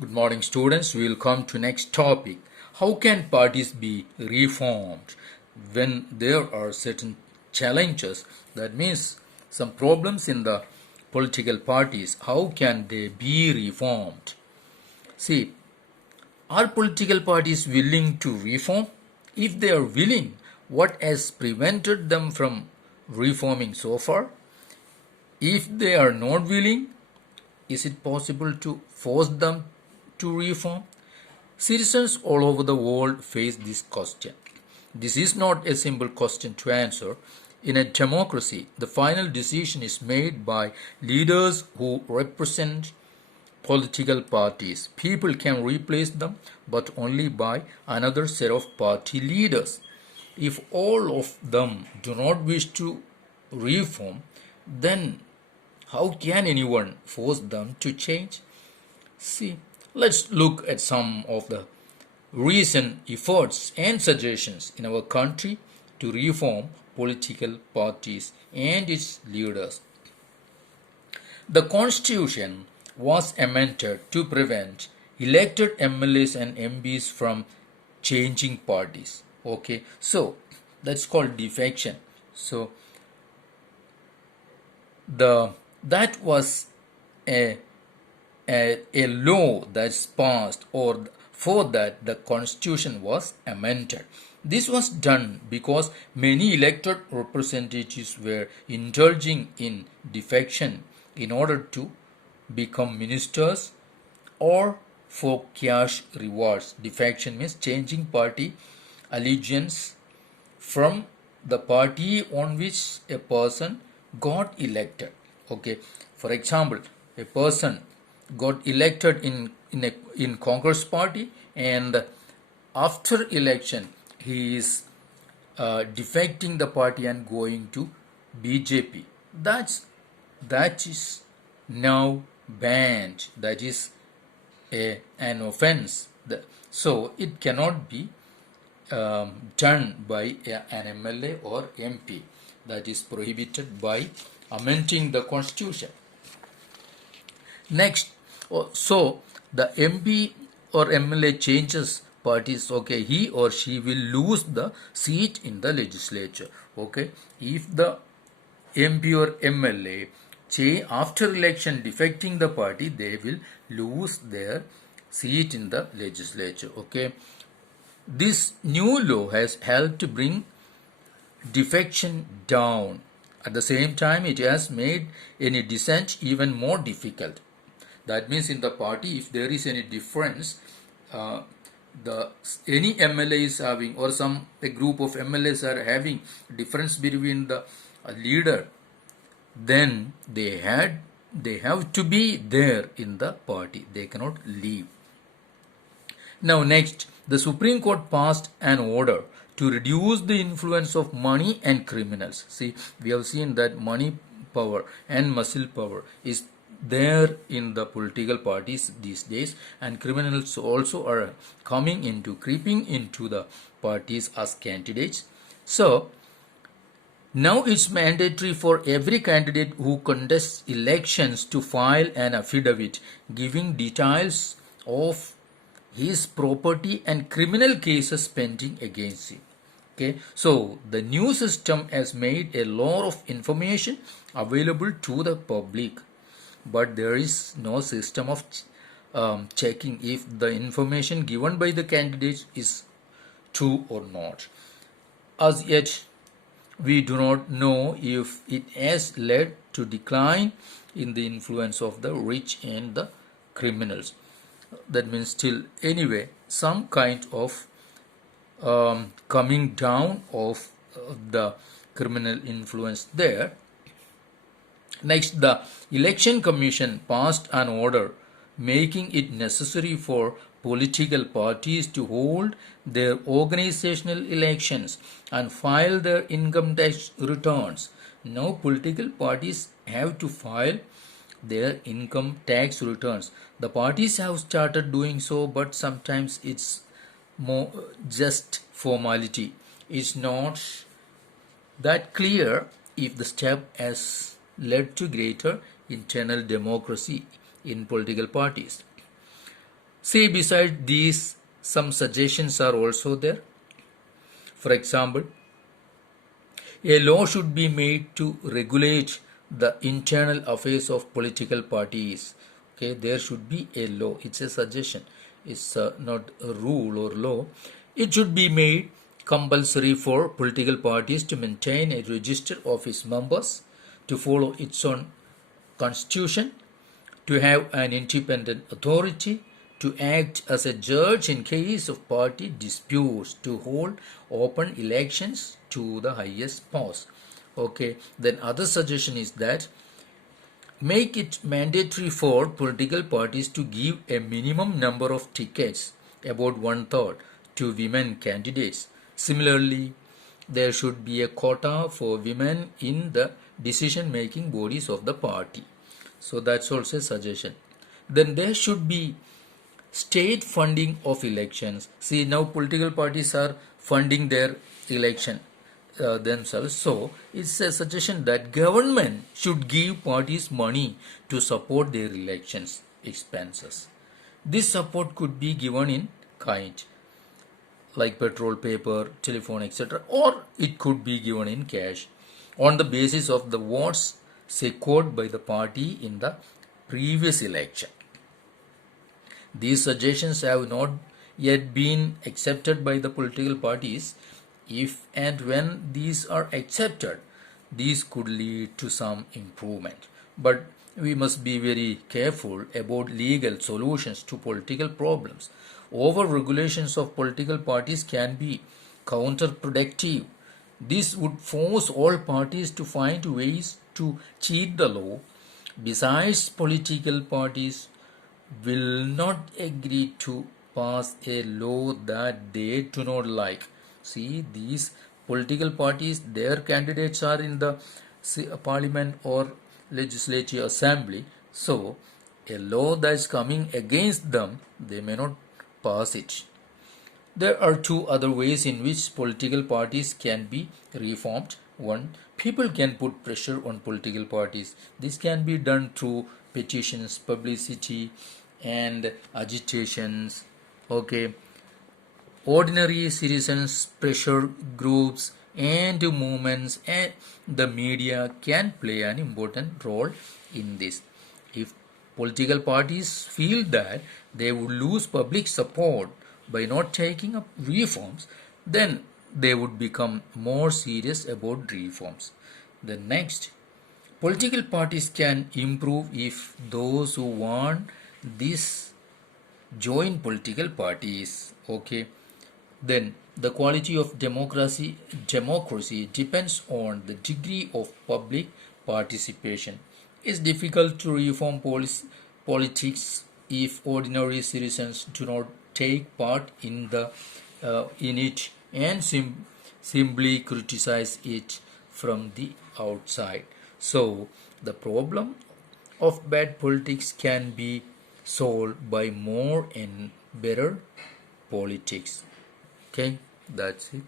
Good morning, students. We will come to next topic. How can parties be reformed when there are certain challenges? That means some problems in the political parties. How can they be reformed? See, are political parties willing to reform? If they are willing, what has prevented them from reforming so far? If they are not willing, is it possible to force them to reform? Citizens all over the world face this question. This is not a simple question to answer. In a democracy, the final decision is made by leaders who represent political parties. People can replace them, but only by another set of party leaders. If all of them do not wish to reform, then how can anyone force them to change? See, let's look at some of the recent efforts and suggestions in our country to reform political parties and its leaders. The constitution was amended to prevent elected MLAs and MPs from changing parties. Okay, so that's called defection. So the that was a a law that's passed, or for that the constitution was amended. This was done because many elected representatives were indulging in defection in order to become ministers or for cash rewards. Defection means changing party allegiance from the party on which a person got elected. Okay, for example, a person got elected in Congress party, and after election he is defecting the party and going to BJP. That is now banned. That is an offense. So it cannot be done by an MLA or MP. That is prohibited by amending the constitution. Next, so the MP or MLA changes parties, okay, he or she will lose the seat in the legislature. Okay, if the MP or MLA after election defecting the party, they will lose their seat in the legislature. Okay, this new law has helped to bring defection down. At the same time, it has made any dissent even more difficult. That means in the party, if there is any difference, uh, the any MLA is having, or a group of MLAs are having difference between the leader, then they have to be there in the party. They cannot leave. Now next, the Supreme Court passed an order to reduce the influence of money and criminals. See, we have seen that money power and muscle power is there in the political parties these days, and criminals also are creeping into the parties as candidates. So now it's mandatory for every candidate who contests elections to file an affidavit giving details of his property and criminal cases pending against him. Okay, so the new system has made a lot of information available to the public, but there is no system of checking if the information given by the candidates is true or not. As yet, we do not know if it has led to decline in the influence of the rich and the criminals. That means still, anyway, some kind of coming down of the criminal influence there. Next, the Election Commission passed an order making it necessary for political parties to hold their organizational elections and file their income tax returns. Now, political parties have to file their income tax returns. The parties have started doing so, but sometimes it's more just formality. It's not that clear if the step has led to greater internal democracy in political parties. See, besides these, some suggestions are also there. For example, a law should be made to regulate the internal affairs of political parties. Okay, there should be a law. It's a suggestion. It's not a rule or law. It should be made compulsory for political parties to maintain a register of its members, to follow its own constitution, to have an independent authority, to act as a judge in case of party disputes, to hold open elections to the highest post. Okay, then other suggestion is that make it mandatory for political parties to give a minimum number of tickets, about one third, to women candidates. Similarly, there should be a quota for women in the decision making bodies of the party. So that's also a suggestion. Then there should be state funding of elections. See, now political parties are funding their election themselves. So it's a suggestion that government should give parties money to support their elections expenses. This support could be given in kind, like petrol, paper, telephone, etc., or it could be given in cash on the basis of the votes secured by the party in the previous election. These suggestions have not yet been accepted by the political parties. If and when these are accepted, these could lead to some improvement. But we must be very careful about legal solutions to political problems. Over regulations of political parties can be counterproductive. This would force all parties to find ways to cheat the law. Besides, political parties will not agree to pass a law that they do not like. See, these political parties, their candidates are in the parliament or legislative assembly. So, a law that is coming against them, they may not pass it. There are two other ways in which political parties can be reformed. One, people can put pressure on political parties. This can be done through petitions, publicity, and agitations. Okay, ordinary citizens, pressure groups, and movements, and the media can play an important role in this. If political parties feel that they would lose public support by not taking up reforms, then they would become more serious about reforms. The next, political parties can improve if those who want this join political parties. Okay, then the quality of democracy depends on the degree of public participation. It's difficult to reform politics if ordinary citizens do not take part in it and simply criticize it from the outside. So the problem of bad politics can be solved by more and better politics. Okay, that's it.